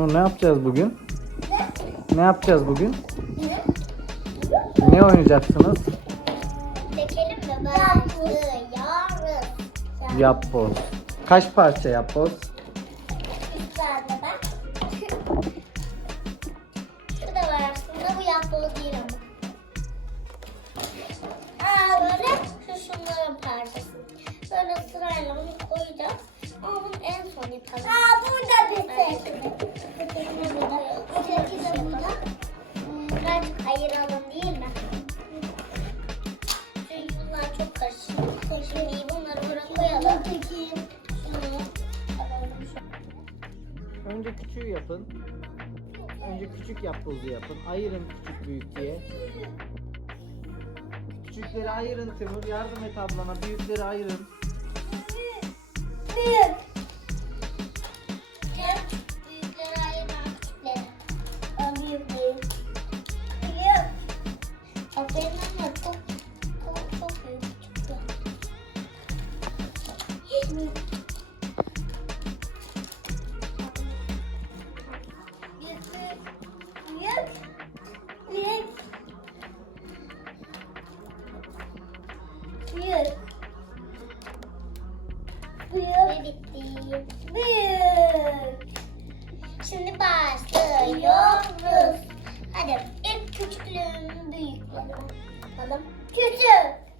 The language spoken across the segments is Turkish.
Timur ne yapacağız bugün? Ne yapacağız bugün? Ne oynayacaksınız? Çekelim mi? Başlıyoruz. Yapboz. Kaç parça yapboz? Önce küçüğü yapın. Önce küçük yapbozu yapın. Ayırın küçük büyük diye. Küçükleri ayırın Timur. Yardım et ablana. Büyükleri ayırın. Büyük. bitti. Büyük. Şimdi başlıyoruz. Hadi ilk küçüklüğün büyükleri yapalım. Küçük.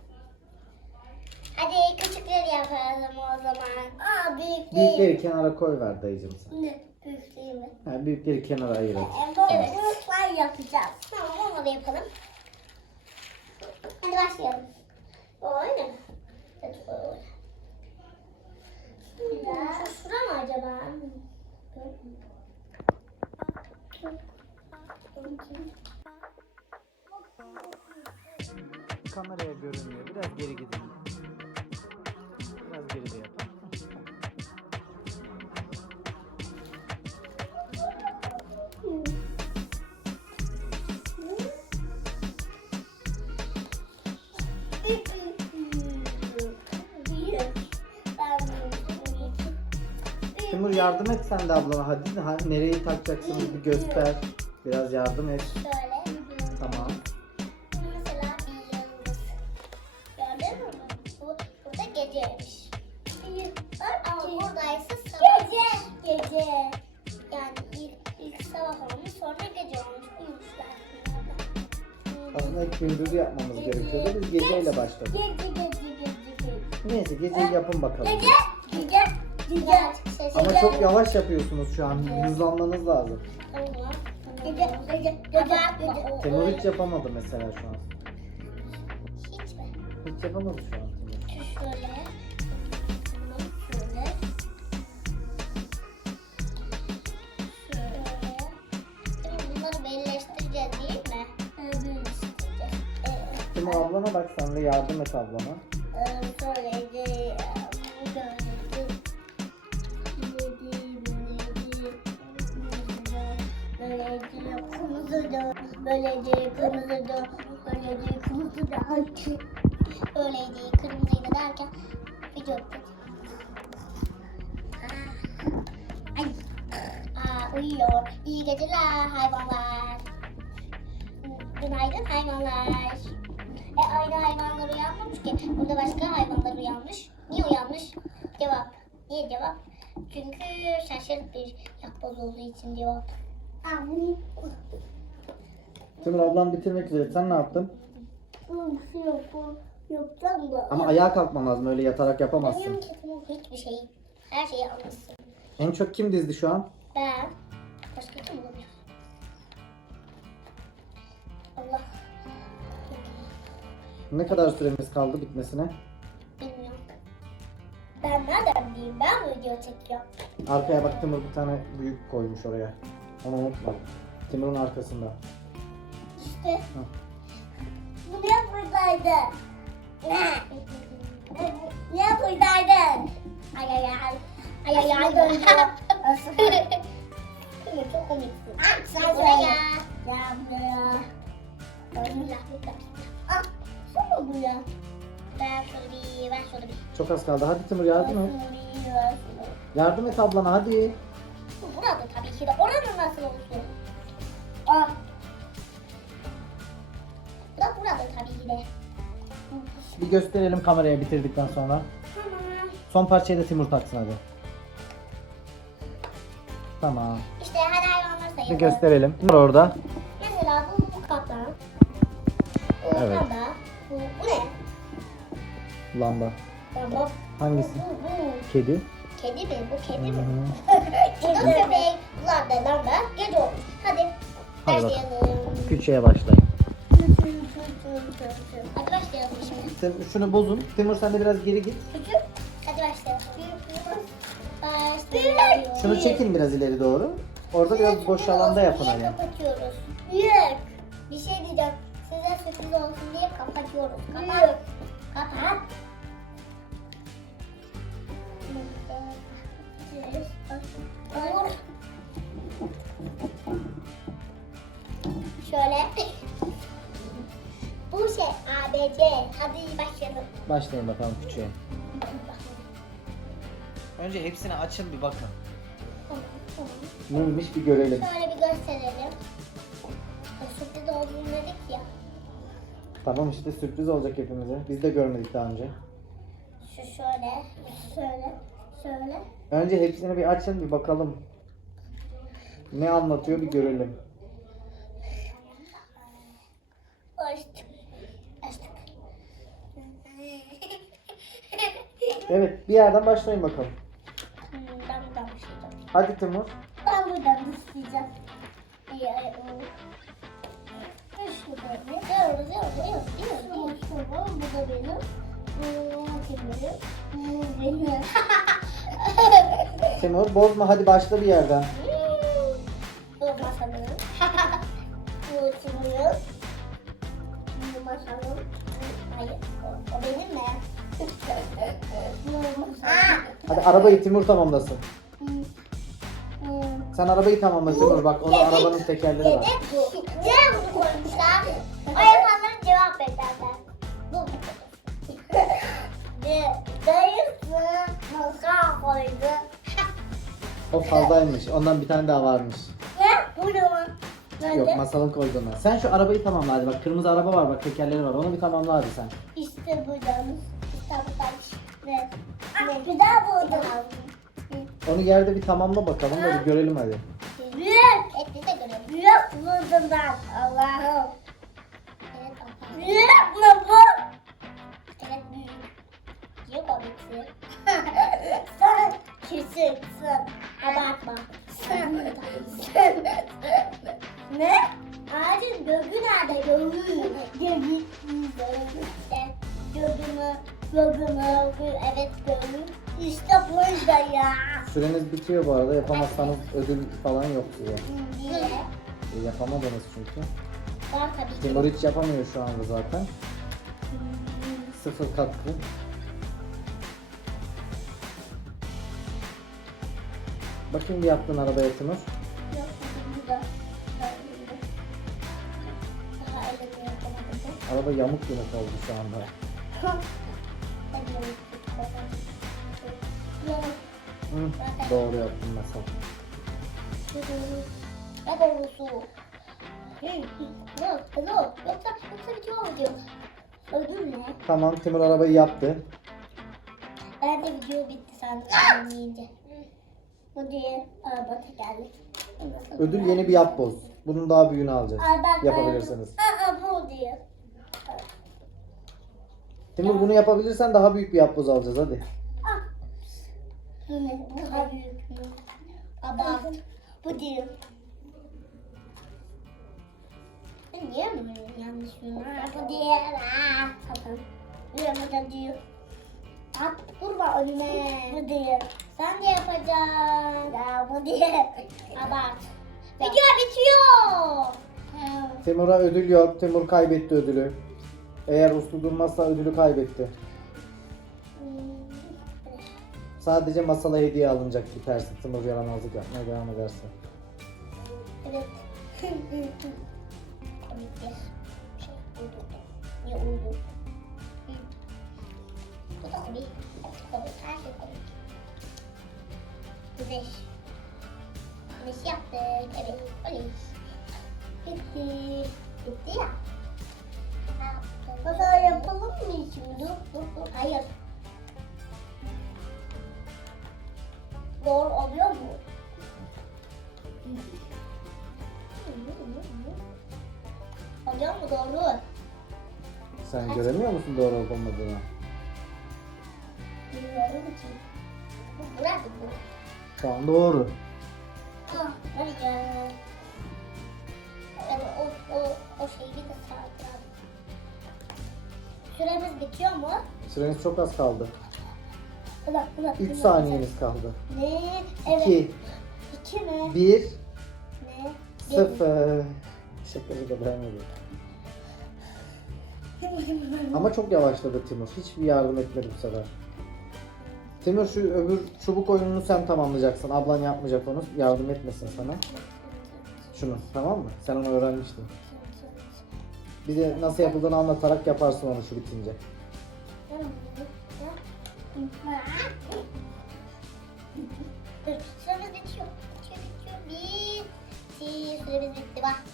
Hadi küçükleri yapalım o zaman. Aa büyük değil. Büyükleri kenara koy ver dayıcım sen. Ne? Büyük değil mi? Ha, büyükleri kenara ayır et. Evet. Büyükler yapacağız. Tamam onu da yapalım. Hadi başlayalım. Öyle mi? Evet öyle. Şu şura mı acaba? Kameraya görünmüyor. Biraz geri gidin. Biraz geride yapın. Timur yardım et sen de ablana. Hadi ha, nereyi takacaksınız bir göster. Biraz yardım et. Şöyle. Olmuş sonra gece olmuş. Uyumuşlar. Aslında ilk gündüz yapmamız gerekiyordu. Biz geceyle başladık. Gece gece gece gece. Neyse geceyi yapın bakalım. Gece gece gece. Ama çok yavaş yapıyorsunuz şu an. Hızlanmanız lazım. Tamam. Gece gece gece gece. Timur hiç yapamadı mesela şu an. Hiç mi? Hiç yapamadı şu an Timur ablana bak sen de yardım et ablana. Ee, Böylece kırmızı da böylece kırmızı da böylece kırmızı da derken video. Ay. Uyuyor. İyi geceler hayvanlar. Günaydın hayvanlar. Aynı hayvanlar uyanmamış ki. Burada başka hayvanlar uyanmış. Niye uyanmış? Cevap. Niye cevap? Çünkü şaşırt bir yapboz olduğu için cevap. Timur ablan bitirmek üzere. Sen ne yaptın? Yok, yapacağım da. Ama ayağa kalkman lazım. Öyle yatarak yapamazsın. Benim hiçbir şey. Her şeyi anlasın. En çok kim dizdi şu an? Ben. Başka kim olabilir? Allah. Ne kadar süremiz kaldı bitmesine? Bilmiyorum. Ben nereden bileyim? Ben video çekiyorum. Arkaya bak Timur bir tane büyük koymuş oraya. Onu unutma. Timur'un arkasında. İşte. Bu niye buradaydın? Ne? Niye buradaydın? Ay ay ay. Ay ay ay. Çok komiksin. Sen buraya. Ya buraya. Ah, şunu buraya. Ben şöyle bir, ben şöyle bir. Çok az kaldı. Hadi Timur yardım et. Bir. Yardım et ablana hadi. burada tabii ki de. Oranın nasıl olsun? Aa. Bu da burada tabii ki de. Bir gösterelim kameraya bitirdikten sonra. Tamam. Son parçayı da Timur taksın hadi. Tamam. İşte hadi hayvanları Bir sayalım. gösterelim. Timur orada. Mesela bu, bu kaplan. Evet. panda. Lamba. Panda. Hangisi? Bu, bu. Kedi. Kedi mi? Bu kedi mi? Bu da köpek. Da lamba. Gece olmuş. Hadi. Hadi başlayalım. Küçüğe başlayın. Hadi başlayalım şimdi. Sen şunu bozun. Timur sen de biraz geri git. Küçük. Hadi başlayalım. Başlayalım. Şunu çekin biraz ileri doğru. Orada biraz boş alanda yapın Niye hani. kapatıyoruz? Büyük. Bir şey diyeceğim. Size sürpriz olsun diye kapatıyoruz. Kapat. Kapat. Hadi başlayalım. Başlayın bakalım küçüğe. Önce hepsini açın bir bakın. Tamam, tamam. Neymiş bir görelim. Şöyle bir gösterelim. Sürpriz olduğunu dedik ya. Tamam işte sürpriz olacak hepimize. Biz de görmedik daha önce. Şu şöyle, şöyle, şöyle. Önce hepsini bir açın bir bakalım. Ne anlatıyor bir görelim. Evet bir yerden başlayın bakalım. Hmm, ben buradan başlayacağım. Hadi Timur. Ben buradan başlayacağım. Şu böyle. Yok, yok, yok, yok, yok. Bu bu da benim. Benim. Timur bozma hadi başla bir yerden. Bu masalım. Bu Timur'un. Bu masalım. Hayır, o benim mi? Bu. Hadi arabayı Timur tamamlasın. Sen arabayı tamamla Timur bak onun arabanın tekerleri var. Bu. Bunu koymuşlar? O yapanların cevap. Bu. De, dayısı koydu. O fazlaymış. Ondan bir tane daha varmış. Ne? Bu ne? Yok masalın koyduğuna. Sen şu arabayı tamamla hadi bak kırmızı araba var bak tekerleri var. Onu bir tamamla hadi sen. İşte. İşte buradan. Bir daha buradan. Onu yerde bir tamamla bakalım da bir görelim hadi. Büyük. Et bize göre. Büyük. Allah'ım. Evet Allah'ım. Büyük mü bu? Evet büyük. O bitti. Sen küçüksün. Abartma. Sen. Sen. Ne? Ağacın göğü nerede? Göğü. Göğü. İşte Göğümü. Evet göğü. İşte burada ya. Süreniz bitiyor bu arada. Yapamazsanız ödül falan yok size. Niye? E, yapamadınız çünkü. Var tabii ki. Timur hiç yapamıyor şu anda zaten. Sıfır katkı. Bakayım bir yaptığın arabaya Timur. Araba yamuk yumuk oldu şu anda. Hı, doğru yaptın masal. Yok, yok. Yoksa, yoksa. Ödül ne? Tamam Timur arabayı yaptı. Ben de video bitti sandım yiyince. Bu diye araba tekerlek. Ödül yeni bir yapboz. Bunun daha büyüğünü alacağız. Yapabilirsiniz. Aa, bu diye. Timur bunu yapabilirsen daha büyük bir yapboz alacağız hadi. Ah. Bu ne? Daha büyük mü? Abart. Bu değil. Ben niye mi yanlış mı? Bu değil. Aa, tamam. Bir bu da değil. At vurma önüme. Bu değil. Sen de yapacaksın. Ya bu değil. Abart. Video bitiyor. Ha. Timur'a ödül yok. Timur kaybetti ödülü. Eğer uslu durmazsa ödülü kaybetti. Sadece masala hediye alınacak biterse Timur yaramazlık yapmaya devam ederse. Evet. Niye uydu? Hı. Bu da komik. Komik. Her şey komik. Güneş. yanlış yaptık. Evet. Oley. Bitti. Bitti ya. Mı şimdi? Dur dur dur. Hayır. Doğru oluyor mu? Oluyor mu doğru? Sen göremiyor musun doğru olup olmadığını? Bilmiyorum ki. Bu nerede bu? Tamam doğru. Ah, nereye? Evet, o, o, o şeyi de sağlayalım. Süremiz bitiyor mu? Süreniz çok az kaldı. Ulan, ulan, 3 ulan. saniyeniz kaldı. Ne? Evet. 2, İki mi? 1, Ne? 0. Şakacı da beğenmedim. Ama çok yavaşladı Timur. Hiçbir yardım etmedi bu sefer. Timur şu öbür çubuk oyununu sen tamamlayacaksın. Ablan yapmayacak onu. Yardım etmesin sana. Şunu tamam mı? Sen onu öğrenmiştin. Bize nasıl yapıldığını anlatarak yaparsın onu şu bitince. Süremiz bitiyor. Bitiyor, bitiyor. Bitti. Süremiz bitti bak.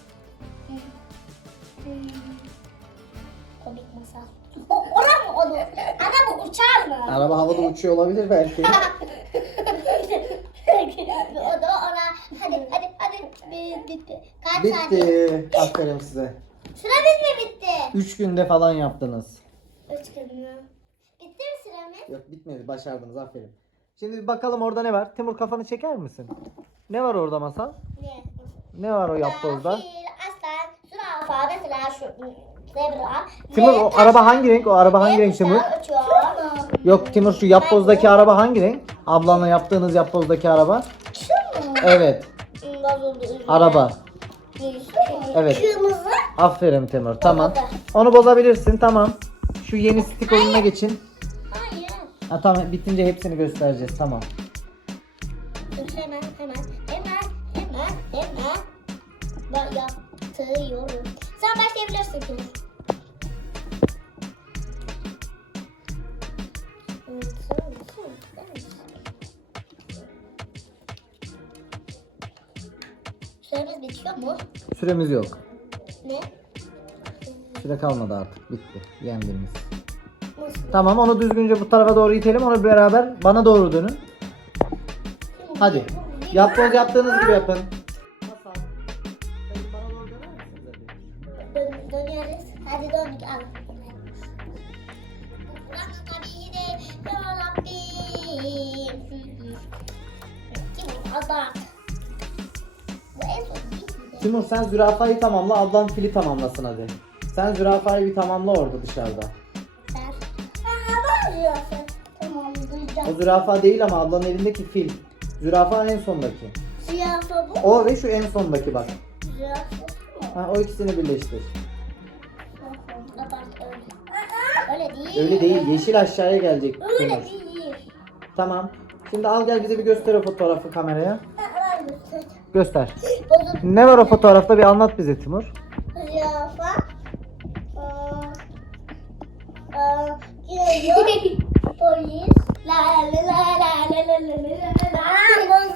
Komik masal. O, ora mı onu? Ana bu uçar mı? Araba havada uçuyor olabilir belki. o da ona. Hadi hadi hadi. Bitti. bitti. Kaç? Bitti. Aferin size. Süremiz mi bitti? 3 günde falan yaptınız. Üç gün mü? Bitti mi süremiz? Yok bitmedi. Başardınız. Aferin. Şimdi bir bakalım orada ne var? Timur kafanı çeker misin? Ne var orada masal? Ne? Ne var o yapbozda? Fil, aslan, zürafa mesela şu zebra. Timur ve o taş- araba hangi renk? O araba hangi ve renk Timur? kuşlar uçuyor. Yok Timur şu yapbozdaki araba hangi renk? Ablanla yaptığınız yapbozdaki araba? Şu mu? Evet. Bozuldu. Araba. Evet. Kırmızı. Aferin Timur. Tamam. Onu bozabilirsin. Tamam. Şu yeni stick oyununa geçin. Hayır. Ha tamam bitince hepsini göstereceğiz. Tamam. Dur hemen hemen hemen hemen hemen. Ben yaptıyorum. Sen başlayabilirsin Timur. Süremiz bitiyor mu? Süremiz yok. Ne? Süre kalmadı artık. Bitti. Yendiniz. Nasıl? Tamam onu düzgünce bu tarafa doğru itelim. Onu beraber bana doğru dönün. Hadi. Yapboz yaptığınız gibi yapın. Sen zürafayı tamamla, ablan fili tamamlasın hadi. Sen zürafayı bir tamamla orada dışarıda. Sen. Aa, bağırıyorsun. Tamam, O zürafa değil ama ablanın elindeki fil. Zürafa en sondaki. Zürafa bu. O ve şu en sondaki bak. Zürafa. Ha, o ikisini birleştir. Öyle. Değil. Öyle değil, yeşil aşağıya gelecek Öyle Timur. değil. Tamam. Şimdi al gel bize bir göster o fotoğrafı kameraya. Göster. Ne var o fotoğrafta bir anlat bize Timur. Zürafa. Ee, e, geliyor. Polis. La la la la la la la la la.